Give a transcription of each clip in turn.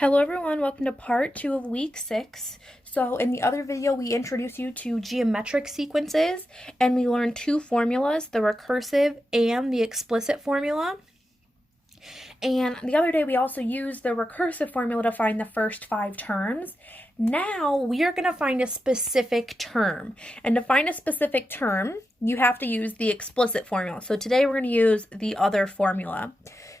Hello everyone, welcome to part 2 of week 6. So in the other video we introduced you to geometric sequences and we learned two formulas, the recursive and the explicit formula. And the other day we also used the recursive formula to find the first 5 terms. Now we are going to find a specific term. And to find a specific term, you have to use the explicit formula. So today we're going to use the other formula.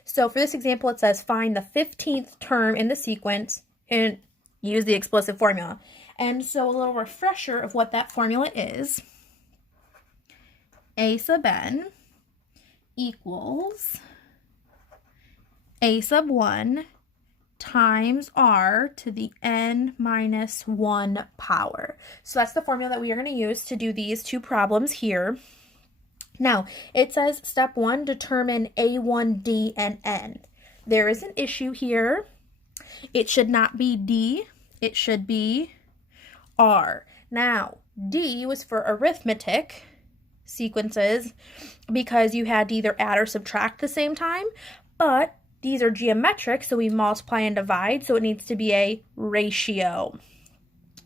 So for this example, it says find the 15th term in the sequence and use the explicit formula. And so a little refresher of what that formula is. A sub n equals a sub 1 times r to the n minus 1 power. So that's the formula that we are going to use to do these two problems here. Now, it says step 1, determine a1, d, and n. There is an issue here. It should not be d, it should be r. Now, d was for arithmetic sequences because you had to either add or subtract at the same time, but these are geometric, so we multiply and divide, so it needs to be a ratio.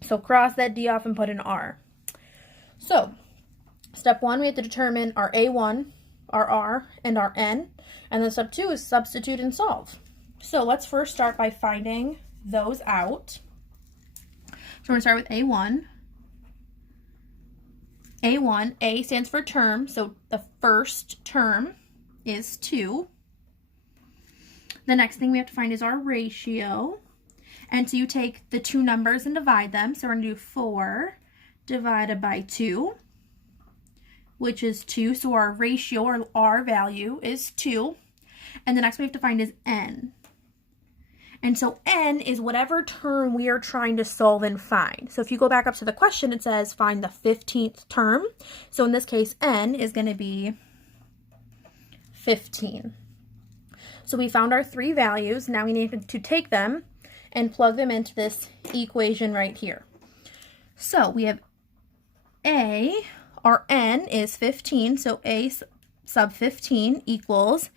So cross that d off and put an r. So, step 1, we have to determine our a1, our r, and our n. And then step 2 is substitute and solve. So let's first start by finding those out. So we're going to start with a1. a1, a stands for term, so the first term is 2. The next thing we have to find is our ratio. And so you take the two numbers and divide them. So we're going to do 4 divided by 2. Which is 2, so our ratio, or r value, is 2. And the next we have to find is n. And so n is whatever term we are trying to solve and find. So if you go back up to the question, it says find the 15th term. So in this case, n is going to be 15. So we found our 3 values. Now we need to take them and plug them into this equation right here. So we have a, our n is 15, so a sub 15 equals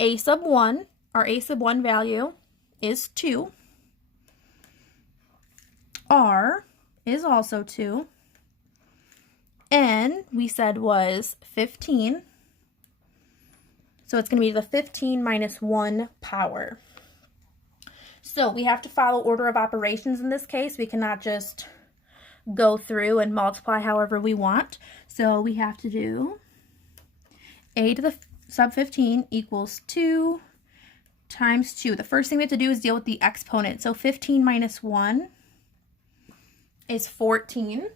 a sub 1. Our a sub 1 value is 2. R is also 2. N, we said, was 15. So it's going to be the 15 minus 1 power. So we have to follow order of operations in this case. We cannot just go through and multiply however we want. So we have to do a to the sub 15 equals 2 times 2. The first thing we have to do is deal with the exponent. So 15 minus 1 is 14.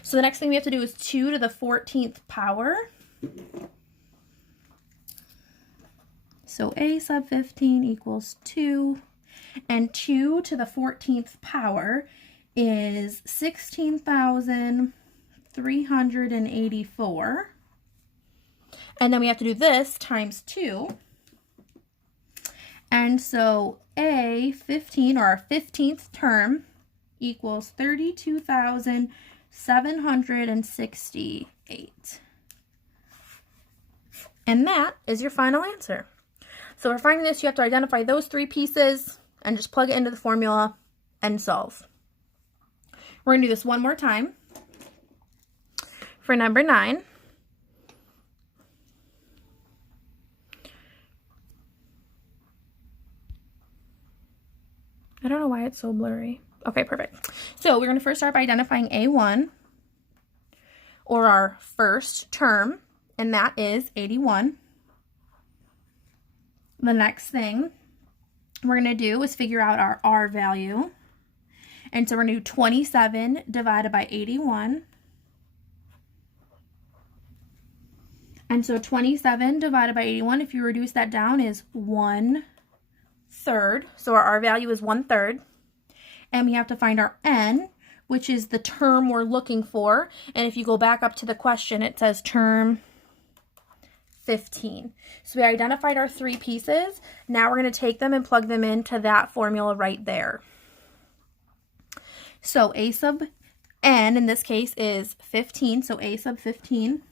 So the next thing we have to do is 2 to the 14th power. So a sub 15 equals 2. And 2 to the 14th power is 16,384. And then we have to do this times 2. And so a 15, or our 15th term, equals 32,768. And that is your final answer. So for finding this, you have to identify those 3 pieces and just plug it into the formula and solve. We're going to do this one more time. For number 9, I don't know why it's so blurry. Okay, perfect. So we're going to first start by identifying A1, or our first term, and that is 81. The next thing we're going to do is figure out our r value. And so we're going to do 27 divided by 81. And so 27 divided by 81, if you reduce that down, is 1/3. So our r value is 1/3. And we have to find our n, which is the term we're looking for. And if you go back up to the question, it says term 15. So we identified our 3 pieces. Now we're going to take them and plug them into that formula right there. So a sub n in this case is 15. So a sub 15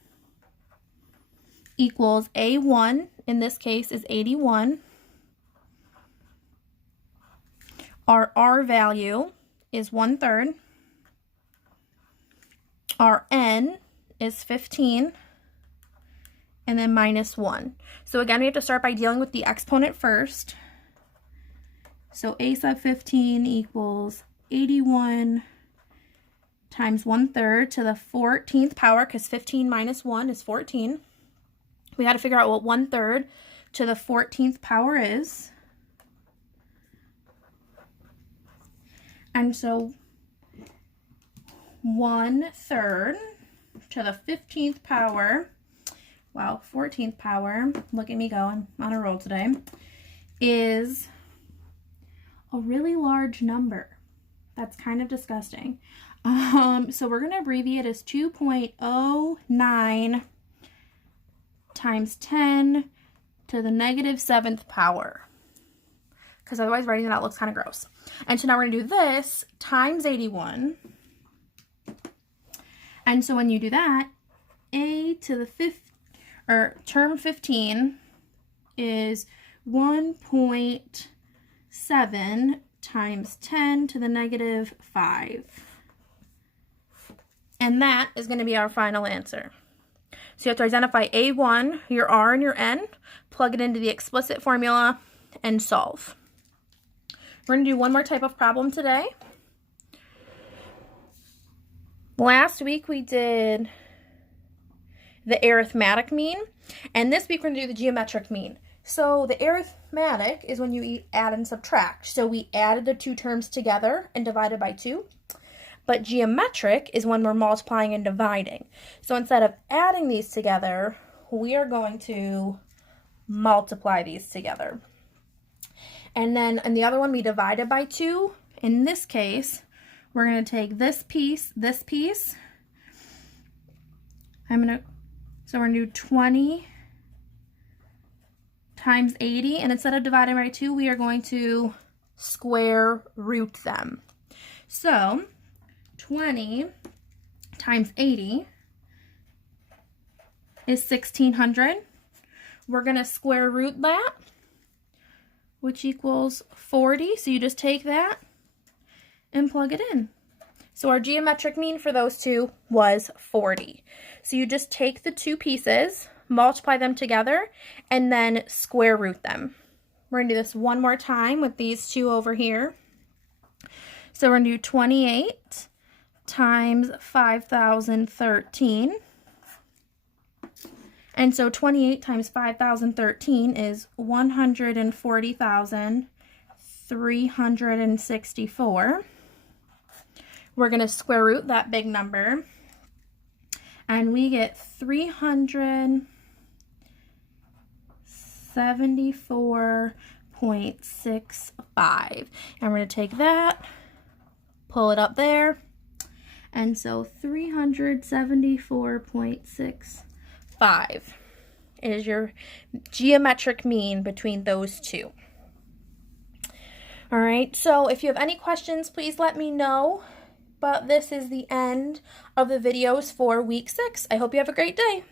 equals a1 in this case is 81 Our R value is 1/3. Our N is 15. And then minus 1. So again, we have to start by dealing with the exponent first. So a sub 15 equals 81 times 1/3 to the 14th power, because 15 minus 1 is 14. We got to figure out what 1/3 to the 14th power is. And so 1/3 to the 15th power, wow, 14th power, look at me go, I'm on a roll today, is a really large number. That's kind of disgusting. So we're going to abbreviate as 2.09 times 10 to the -7th power. Because otherwise writing it out looks kind of gross. And so now we're going to do this times 81. And so when you do that, a to the term 15 is 1.7 times 10 to the -5. And that is going to be our final answer. So you have to identify A1, your R and your N, plug it into the explicit formula, and solve. We're going to do one more type of problem today. Last week we did the arithmetic mean, and this week we're going to do the geometric mean. So the arithmetic is when you add and subtract. So we added the two terms together and divided by 2. But geometric is when we're multiplying and dividing. So instead of adding these together, we are going to multiply these together. And then in the other one, we divided by 2. In this case, we're going to take this piece. So we're going to do 20 times 80. And instead of dividing by 2, we are going to square root them. So 20 times 80 is 1600. We're going to square root that, which equals 40. So you just take that and plug it in. So our geometric mean for those two was 40. So you just take the two pieces, multiply them together, and then square root them. We're going to do this one more time with these two over here. So we're going to do 28 times 5013. And so 28 times 5013 is 140,364. We're going to square root that big number, and we get 374.65. And we're going to take that, pull it up there, and so 374.65 is your geometric mean between those two. All right, so if you have any questions, please let me know. But this is the end of the videos for week 6. I hope you have a great day.